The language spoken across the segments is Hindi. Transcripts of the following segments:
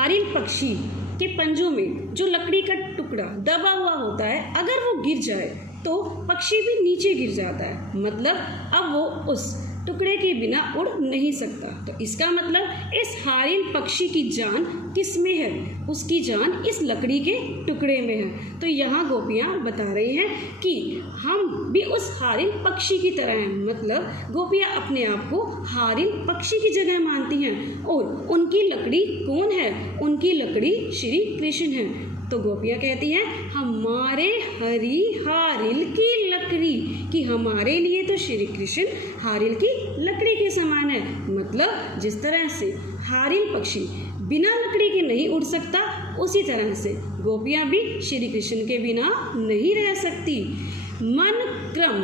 हारिल पक्षी के पंजों में जो लकड़ी का टुकड़ा दबा हुआ होता है, अगर वो गिर जाए तो पक्षी भी नीचे गिर जाता है, मतलब अब वो उस टुकड़े के बिना उड़ नहीं सकता। तो इसका मतलब इस हारिल पक्षी की जान किस में है? उसकी जान इस लकड़ी के टुकड़े में है। तो यहाँ गोपियाँ बता रही हैं कि हम भी उस हारिल पक्षी की तरह हैं, मतलब गोपियाँ अपने आप को हारिल पक्षी की जगह मानती हैं और उनकी लकड़ी कौन है? उनकी लकड़ी श्री कृष्ण है। तो गोपियाँ कहती हैं हमारे हरि हारिल की लकड़ी, कि हमारे लिए तो श्री कृष्ण हारिल की लकड़ी के समान है। मतलब जिस तरह से हारिल पक्षी बिना लकड़ी के नहीं उड़ सकता, उसी तरह से गोपियाँ भी श्री कृष्ण के बिना नहीं रह सकती। मन क्रम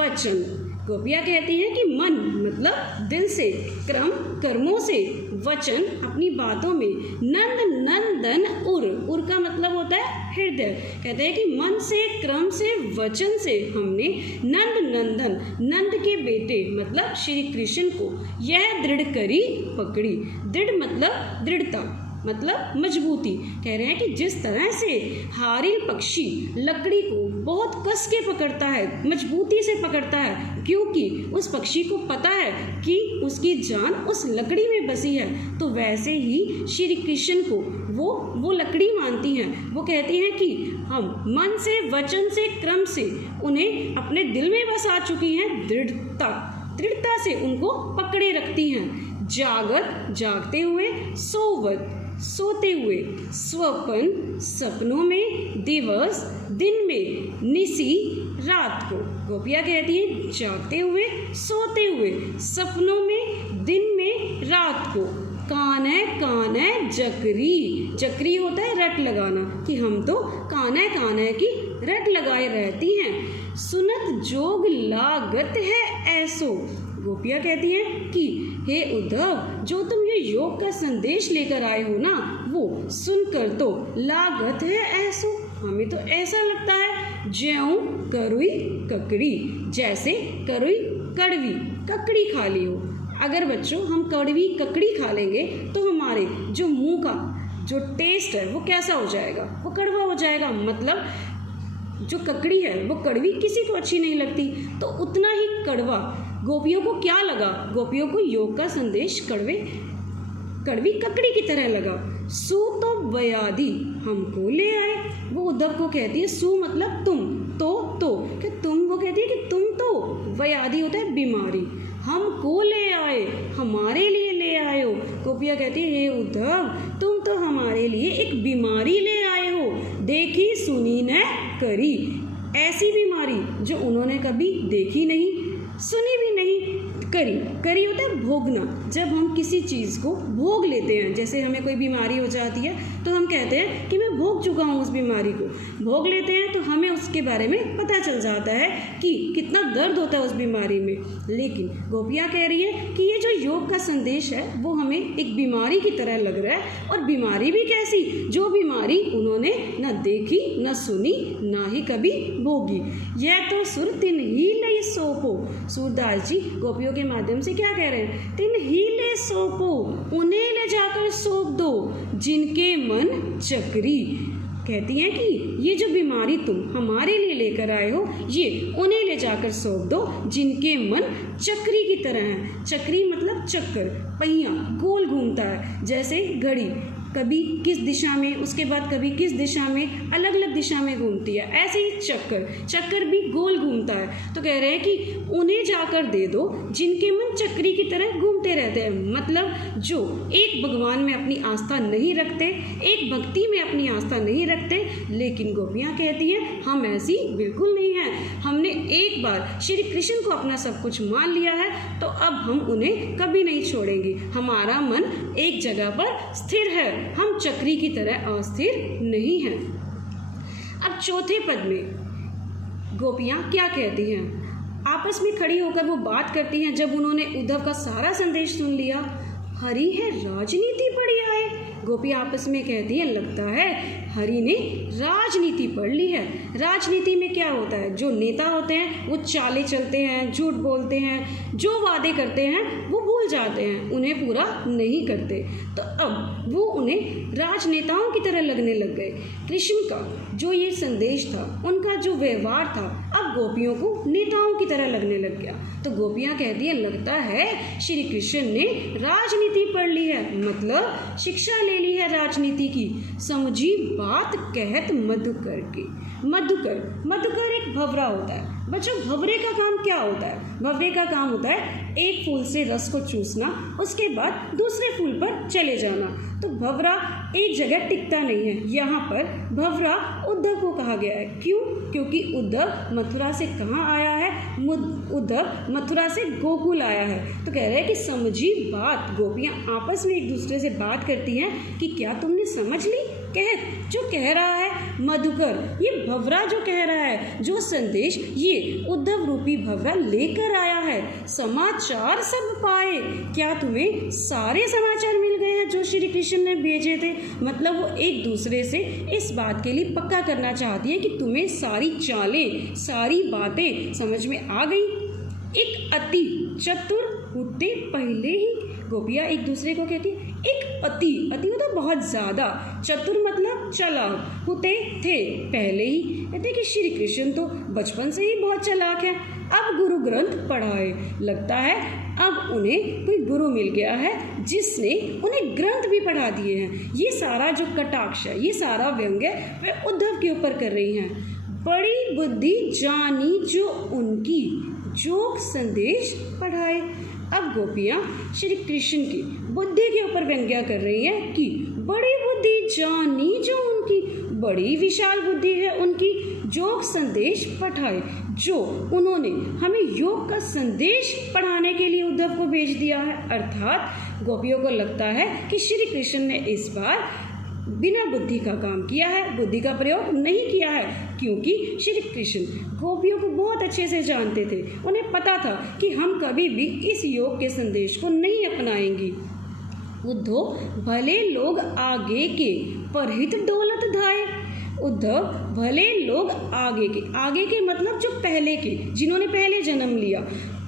वचन, गोपियाँ कहती हैं कि मन मतलब दिल से, क्रम कर्मों से, वचन अपनी बातों में, नंद नंदन उर का मतलब होता है हृदय। कहते हैं कि मन से, क्रम से, वचन से हमने नंद नंदन, नंद के बेटे मतलब श्री कृष्ण को यह दृढ़ करी पकड़ी। दृढ़ मतलब दृढ़ता, मतलब मजबूती। कह रहे हैं कि जिस तरह से हारिल पक्षी लकड़ी को बहुत कस के पकड़ता है, मजबूती से पकड़ता है, क्योंकि उस पक्षी को पता है कि उसकी जान उस लकड़ी में बसी है, तो वैसे ही श्री कृष्ण को वो लकड़ी मानती हैं। वो कहती हैं कि हम मन से, वचन से, क्रम से उन्हें अपने दिल में बसा चुकी हैं। दृढ़ता से उनको पकड़े रखती हैं। जागत जागते हुए, सोवत सोते हुए, स्वपन सपनों में, दिवस दिन में, निसी रात को। गोपियाँ कहती हैं जागते हुए, सोते हुए, सपनों में, दिन में, रात को। काने काने जकरी, जकरी होता है रट लगाना, कि हम तो काने काने की रट लगाए रहती हैं। सुनत जोग लागत है ऐसो, गोपियाँ कहती हैं कि हे उद्धव, जो तुम ये योग का संदेश लेकर आए हो ना, वो सुनकर तो लागत है ऐसो, हमें तो ऐसा लगता है ज्यों करुई ककड़ी, जैसे करुई कड़वी ककड़ी खा ली हो। अगर बच्चों हम कड़वी ककड़ी खा लेंगे तो हमारे जो मुंह का जो टेस्ट है वो कैसा हो जाएगा? वो कड़वा हो जाएगा। मतलब जो ककड़ी है वो कड़वी किसी को अच्छी नहीं लगती, तो उतना ही कड़वा गोपियों को क्या लगा? गोपियों को योग का संदेश कड़वी ककड़ी की तरह लगा। सु तो व्याधि हमको ले आए, वो उद्धव को कहती है सु मतलब तुम, तो कि तुम, वो कहती है कि तुम तो, व्याधि होता है बीमारी, हमको ले आए, हमारे लिए ले आए हो। गोपियाँ कहती है हे उद्धव, तुम तो हमारे लिए एक बीमारी ले आए हो, देखी सुनी न करी, ऐसी बीमारी जो उन्होंने कभी देखी नहीं, सुनी भी नहीं, करी होता है भोगना। जब हम किसी चीज़ को भोग लेते हैं, जैसे हमें कोई बीमारी हो जाती है तो हम कहते हैं कि मैं भोग चुका हूँ उस बीमारी को, भोग लेते हैं तो हमें उसके बारे में पता चल जाता है कि कितना दर्द होता है उस बीमारी में। लेकिन गोपियाँ कह रही है कि ये जो योग का संदेश है वो हमें एक बीमारी की तरह लग रहा है, और बीमारी भी कैसी? जो बीमारी उन्होंने न देखी, न सुनी, ना ही कभी भोगी। यह तो सुर तिन ही लई सोपो, सूरदास जी गोपियों के माध्यम से क्या कह रहे हैं? तिन ही ले सोपो, उन्हें ले जाकर सौंप दो, जिनके मन चक्री। कहती हैं कि ये जो बीमारी तुम हमारे लिए लेकर आए हो, ये उन्हें ले जाकर सौंप दो जिनके मन चक्री की तरह है। चक्री मतलब चक्कर, पहिया गोल घूमता है, जैसे घड़ी कभी किस दिशा में, उसके बाद कभी किस दिशा में, अलग अलग दिशा में घूमती है, ऐसे ही चक्कर भी गोल घूमता है। तो कह रहे हैं कि उन्हें जाकर दे दो जिनके मन चक्री की तरह घूमते रहते हैं। मतलब जो एक भगवान में अपनी आस्था नहीं रखते, एक भक्ति में अपनी आस्था नहीं रखते। लेकिन गोपियाँ कहती हैं हम ऐसी बिल्कुल नहीं हैं, हमने एक बार श्री कृष्ण को अपना सब कुछ मान लिया है, तो अब हम उन्हें कभी नहीं छोड़ेंगे। हमारा मन एक जगह पर स्थिर है, हम चक्री की तरह अस्थिर नहीं हैं। अब चौथे पद में गोपियाँ क्या कहती हैं? आपस में खड़ी होकर वो बात करती हैं जब उन्होंने उद्धव का सारा संदेश सुन लिया। हरि है राजनीति पड़ी आए, गोपियाँ आपस में कहती हैं, लगता है हरि ने राजनीति पढ़ ली है। राजनीति में क्या होता है, जो नेता होते हैं वो चाले चलते हैं, झूठ बोलते हैं, जो वादे करते हैं वो भूल जाते हैं, उन्हें पूरा नहीं करते। तो अब वो उन्हें राजनेताओं की तरह लगने लग गए। कृष्ण का जो ये संदेश था, उनका जो व्यवहार था, अब गोपियों को नेताओं की तरह लगने लग गया। तो गोपियाँ कहती हैं, लगता है श्री कृष्ण ने राजनीति पढ़ ली है, मतलब शिक्षा ले ली है राजनीति की। समझी बात कहत मधुकर की। मधुकर एक भंवरा होता है। बच्चों, भंवरे का काम क्या होता है? भंवरे का काम होता है एक फूल से रस को चूसना, उसके बाद दूसरे फूल पर चले जाना। तो भंवरा एक जगह टिकता नहीं है। यहाँ पर भंवरा उद्धव को कहा गया है। क्यों? क्योंकि उद्धव मथुरा से कहाँ आया है? उद्धव मथुरा से गोकुल आया है। तो कह रहे हैं कि समझी बात। गोपियाँ आपस में एक दूसरे से बात करती हैं कि क्या तुमने समझ ली? जो कह रहा है मधुकर, ये भंवरा जो कह रहा है, जो संदेश ये उद्धव रूपी भंवरा लेकर आया है। समाचार सब पाए। क्या तुम्हें सारे समाचार मिल गए हैं जो श्री कृष्ण ने भेजे थे? मतलब वो एक दूसरे से इस बात के लिए पक्का करना चाहती है कि तुम्हें सारी चालें, सारी बातें समझ में आ गई। एक अति चतुर होते पहले ही, गोपियाँ एक दूसरे को कहती है, एक अति होता बहुत ज़्यादा, चतुर मतलब चालाक, होते थे पहले ही। कहते कि श्री कृष्ण तो बचपन से ही बहुत चालाक है। अब गुरु ग्रंथ पढ़ाए। लगता है अब उन्हें कोई गुरु मिल गया है जिसने उन्हें ग्रंथ भी पढ़ा दिए हैं। ये सारा जो कटाक्ष है, ये सारा व्यंग्य वे उद्धव के ऊपर कर रही हैं। बड़ी बुद्धि जानी जो उनकी, जो संदेश पढ़ाए। अब गोपियाँ श्री कृष्ण की बुद्धि के ऊपर व्यंग्य कर रही हैं कि बड़ी बुद्धि जानी जो उनकी, बड़ी विशाल बुद्धि है उनकी, योग संदेश पढ़ाए। जो उन्होंने हमें योग का संदेश पढ़ाने के लिए उद्धव को भेज दिया है। अर्थात गोपियों को लगता है कि श्री कृष्ण ने इस बार बिना बुद्धि का काम किया है, बुद्धि का प्रयोग नहीं किया है, क्योंकि श्री कृष्ण गोपियों को बहुत अच्छे से जानते थे। उन्हें पता था कि हम कभी भी इस योग के संदेश को नहीं अपनाएंगी। उद्धव भले लोग आगे के परहित दौलत धाये। उद्धव भले लोग आगे के मतलब जो पहले के, जिन्होंने पहले जन्म लिया।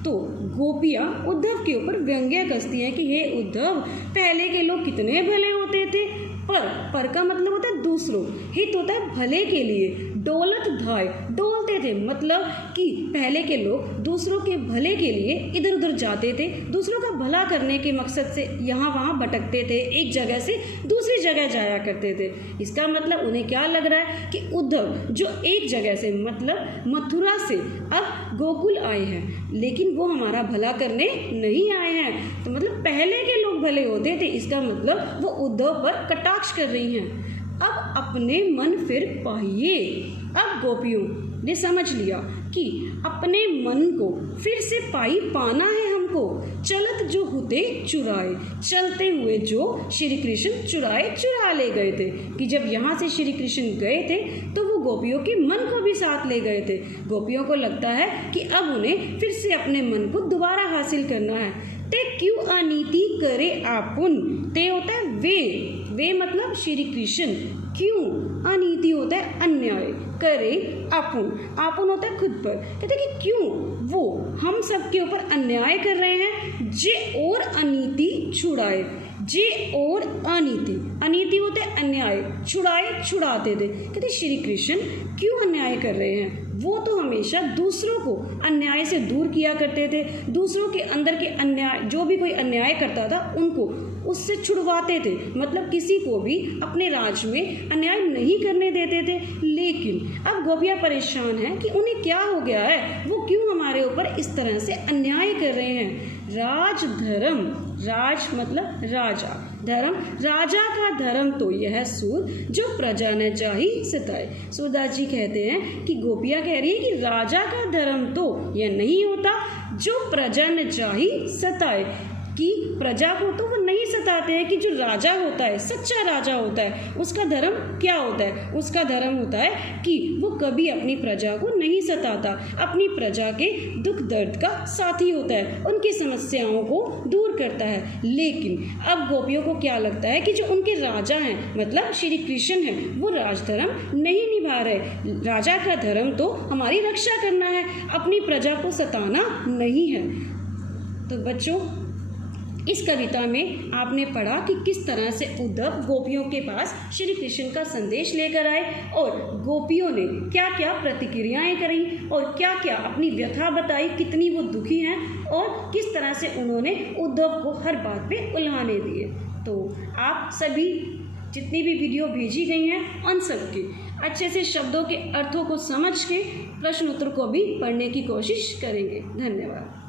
तो गोपियाँ उद्धव के ऊपर व्यंग्य कसती हैं कि हे उद्धव, पहले के लोग कितने भले होते थे। पर का मतलब होता है दूसरों, हित होता है भले के लिए। दौलत धाय, डोलते थे, मतलब कि पहले के लोग दूसरों के भले के लिए इधर उधर जाते थे, दूसरों का भला करने के मकसद से यहाँ वहाँ भटकते थे, एक जगह से दूसरी जगह जाया करते थे। इसका मतलब उन्हें क्या लग रहा है कि उद्धव जो एक जगह से, मतलब मथुरा से अब गोकुल आए हैं, लेकिन वो हमारा भला करने नहीं आए हैं। तो मतलब पहले के लोग भले होते थे, इसका मतलब वो उद्धव पर कटाक्ष कर रही हैं। अब अपने मन फिर पाइए। अब गोपियों ने समझ लिया कि अपने मन को फिर से पाई पाना है हमको। चलत जो होते चुराए, चलते हुए जो श्री कृष्ण चुरा ले गए थे, कि जब यहाँ से श्री कृष्ण गए थे तो वो गोपियों के मन को भी साथ ले गए थे। गोपियों को लगता है कि अब उन्हें फिर से अपने मन को दोबारा हासिल करना है। ते क्यों अनीति करे आपुन, ते होता है वे मतलब श्री कृष्ण, क्यों अनीति होता है अन्याय, करे आपुन होता है खुद पर। कहते कि क्यों वो हम सब के ऊपर अन्याय कर रहे हैं। जे और अनीति छुड़ाए, जे और अनीति होते है अन्याय, छुड़ाते थे। कहते श्री कृष्ण क्यों अन्याय कर रहे हैं। वो तो हमेशा दूसरों को अन्याय से दूर किया करते थे, दूसरों के अंदर के अन्याय, जो भी कोई अन्याय करता था उनको उससे छुड़वाते थे, मतलब किसी को भी अपने राज में अन्याय नहीं करने देते थे। लेकिन अब गोपियाँ परेशान हैं कि उन्हें क्या हो गया है, वो क्यों हमारे ऊपर इस तरह से अन्याय कर रहे हैं। राजधर्म, राज मतलब राजा, धर्म राजा का धर्म तो यह सूर जो प्रजा न चाही सताए। सूरदास जी कहते हैं कि गोपियाँ कह रही है कि राजा का धर्म तो यह नहीं होता जो प्रजा न चाही सताए। कि प्रजा को तो वो नहीं सताते हैं, कि जो राजा होता है, सच्चा राजा होता है, उसका धर्म क्या होता है? उसका धर्म होता है कि वो कभी अपनी प्रजा को नहीं सताता, अपनी प्रजा के दुख दर्द का साथी होता है, उनकी समस्याओं को दूर करता है। लेकिन अब गोपियों को क्या लगता है कि जो उनके राजा हैं, मतलब श्री कृष्ण हैं, वो राजधर्म नहीं निभा रहे। राजा का धर्म तो हमारी रक्षा करना है, अपनी प्रजा को सताना नहीं है। तो बच्चों, इस कविता में आपने पढ़ा कि किस तरह से उद्धव गोपियों के पास श्री कृष्ण का संदेश लेकर आए और गोपियों ने क्या क्या प्रतिक्रियाएं करी और क्या क्या अपनी व्यथा बताई, कितनी वो दुखी हैं और किस तरह से उन्होंने उद्धव को हर बात पे उल्हाने दिए। तो आप सभी जितनी भी वीडियो भेजी गई हैं उन सब के अच्छे से शब्दों के अर्थों को समझ के प्रश्न उत्तर को भी पढ़ने की कोशिश करेंगे। धन्यवाद।